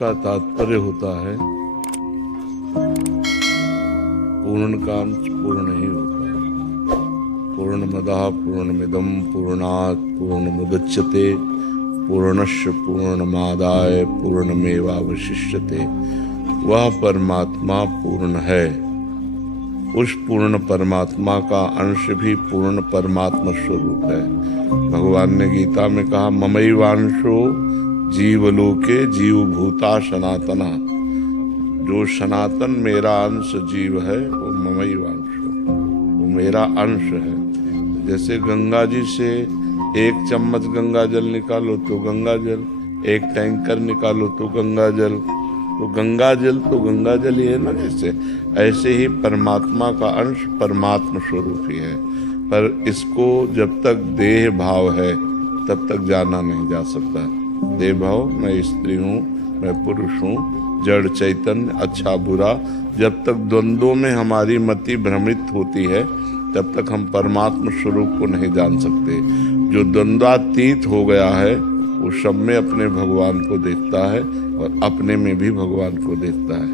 का तात्पर्य होता है पूर्ण का अंश पूर्ण ही होता है। पूर्णमदः पूर्णमिदं पूर्णात् पूर्णमुदच्यते पूर्णस्य पूर्णमादाय पूर्णमेवावशिष्यते। वह परमात्मा पूर्ण है। उस पूर्ण परमात्मा का अंश भी पूर्ण परमात्मा स्वरूप है। भगवान ने गीता में कहा ममैवांशो जीवलोके जीवभूता सनातना। जो सनातन मेरा अंश जीव है वो ममैवांशो, वो मेरा अंश है। जैसे गंगा जी से एक चम्मच गंगा जल निकालो तो गंगा जल, एक टैंकर निकालो तो गंगा जल, तो गंगा जल ही है ना। जैसे ऐसे ही परमात्मा का अंश परमात्मा स्वरूप ही है। पर इसको जब तक देह भाव है तब तक जाना नहीं जा सकता। देह भाव, मैं स्त्री हूँ, मैं पुरुष हूँ, जड़ चैतन्य, अच्छा बुरा, जब तक द्वंद्वों में हमारी मति भ्रमित होती है तब तक हम परमात्मा स्वरूप को नहीं जान सकते। जो द्वंद्वातीत हो गया है वो सब में अपने भगवान को देखता है और अपने में भी भगवान को देखता है।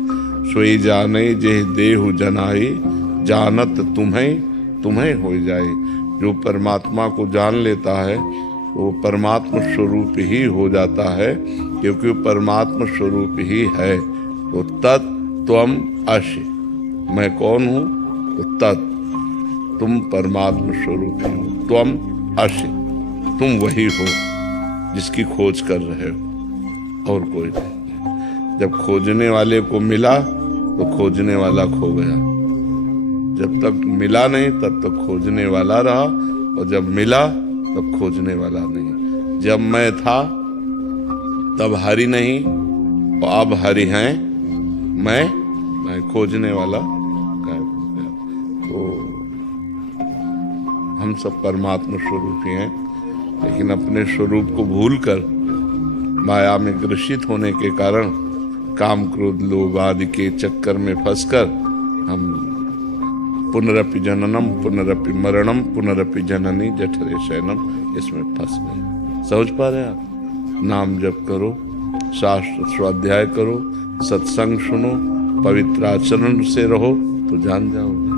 सोई जाने जे देहु जनाई, जानत तुम्हें हो जाए। जो परमात्मा को जान लेता है वो परमात्मा स्वरूप ही हो जाता है, क्योंकि वो परमात्मा स्वरूप ही है। तो तत् त्वम असि, मैं कौन हूँ? तो तत्, तुम परमात्मा स्वरूप ही हो। त्वम असि, तुम वही हो जिसकी खोज कर रहे हो, और कोई नहीं। जब खोजने वाले को मिला तो खोजने वाला खो गया। जब तक मिला नहीं तब तक खोजने वाला रहा, और जब मिला तब खोजने वाला नहीं। जब मैं था तब हरि नहीं, और अब हरि हैं, मैं खोजने वाला गायब हो गया। तो हम सब परमात्मा स्वरूप ही हैं, लेकिन अपने स्वरूप को भूलकर माया में ग्रसित होने के कारण काम क्रोध लोभ आदि के चक्कर में फंसकर हम पुनरपि जननम पुनरपि मरणम पुनरपि जननी जठरे शयनम, इसमें फंस गए। समझ पा रहे हैं आप? नाम जप करो, शास्त्र स्वाध्याय करो, सत्संग सुनो, पवित्र आचरण से रहो तो जान जाओगे।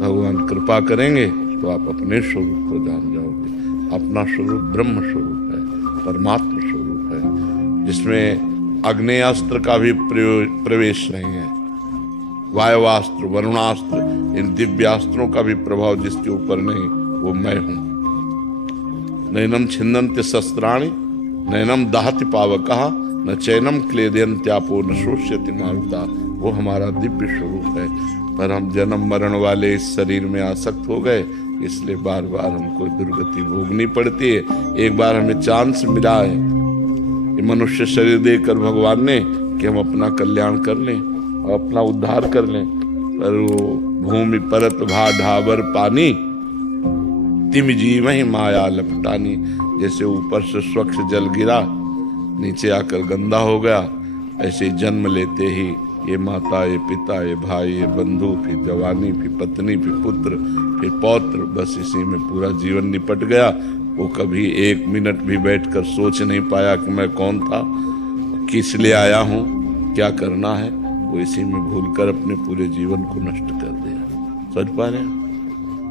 भगवान कृपा करेंगे तो आप अपने स्वरूप को जान जाओगे। अपना स्वरूप ब्रह्म स्वरूप है, परमात्मा स्वरूप है, जिसमें आग्नेयास्त्र का भी प्रवेश नहीं है, वायवास्त्र वरुणास्त्र इन दिव्यास्त्रों का भी प्रभाव जिसके ऊपर नहीं, वो मैं हूं। नैनम छिन्दन्ति शस्त्राणि नैनम दाहति पावकः न चैनम क्लेदयन्त्यापो न शोष्यति मारुता। वो हमारा दिव्य स्वरूप है। पर हम जन्म मरण वाले इस शरीर में आसक्त हो गए, इसलिए बार बार हमको दुर्गति भोगनी पड़ती है। एक बार हमें चांस मिला है ये मनुष्य शरीर देकर भगवान ने कि हम अपना कल्याण कर लें और अपना उद्धार कर लें, पर वो भूमि परत भा ढाबर पानी तिम जीव ही माया लपटानी। जैसे ऊपर से स्वच्छ जल गिरा नीचे आकर गंदा हो गया, ऐसे जन्म लेते ही ये माता, ये पिता, ये भाई, ये बंधु, फिर जवानी, फिर पत्नी, फिर पुत्र, फिर पौत्र, बस इसी में पूरा जीवन निपट गया। वो कभी एक मिनट भी बैठकर सोच नहीं पाया कि मैं कौन था, किस लिए आया हूँ, क्या करना है। वो इसी में भूलकर अपने पूरे जीवन को नष्ट कर दिया। समझ पा रहे हैं?